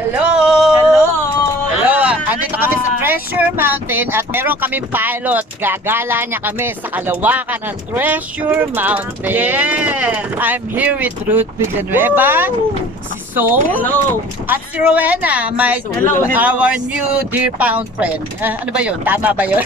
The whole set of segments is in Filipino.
Hello! Hello! Hello! Andito kami sa Treasure Mountain at meron kaming pilot. Gagala niya kami sa kalawakan ng Treasure Mountain. Yes! I'm here with Ruth Villanueva, si Soul, Hello! at si Rowena, Hello, hello. our new dear pound friend. Ano ba yun? Tama ba yun?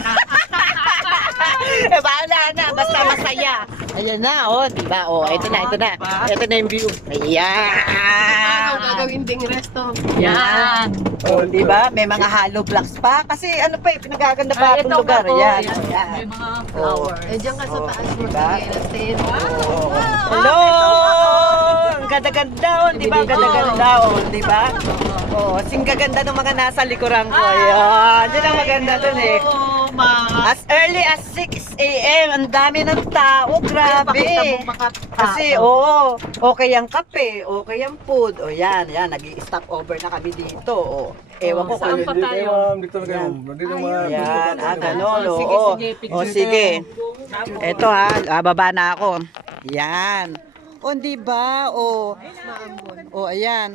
Bahala na, basta masaya. Ayan na, oh, diba? Oh, ito na, ito na. Ito na yung view. Ayan. Gagawin ding resto. Yan. Oh, diba? May mga hollow blocks pa. Kasi ano pa eh, pinagaganda pa itong lugar. Yan. Yan. May mga flower. Eh, diyan ka sa Oh, taas mo diba? sa natin. Oh. Hello! Ang ganda-ganda, oh, diba? Ang ganda-ganda, oh, diba? Oh, sing gaganda ng mga nasa likuran ko. Ayan. Yan ang maganda dun eh. Oh, ma. As early as 6 a.m. Ang dami ng tao. Grabe. Kasi, oo. Okay ang kape. Okay ang food. O yan, yan. Nag-i-stop over na kami dito. O, ewan ko Saan kung pa ano. tayo? Dito na kayo. Dito mga Yan, ganon. Sige, Oo. sige, O, picture sige. tayo. Eto ha, baba na ako. Yan. O, di ba? O, ayan.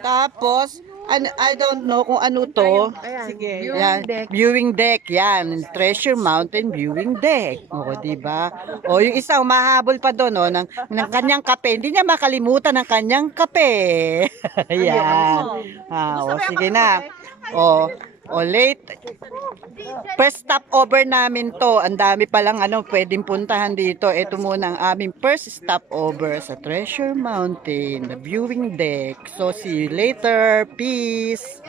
Tapos, I don't know kung ano to. Sige. Yan, viewing deck, yan. Treasure Mountain viewing deck. O, di ba? O, yung isa umahabol pa doon, no, ng kanyang kape. Hindi niya makalimutan ng kanyang kape. Yan. O, sige na. O, late. First stop over namin to. Ang dami palang pwedeng puntahan dito. Ito muna ang aming first stop over sa Treasure Mountain, the viewing deck. So, see you later. Peace.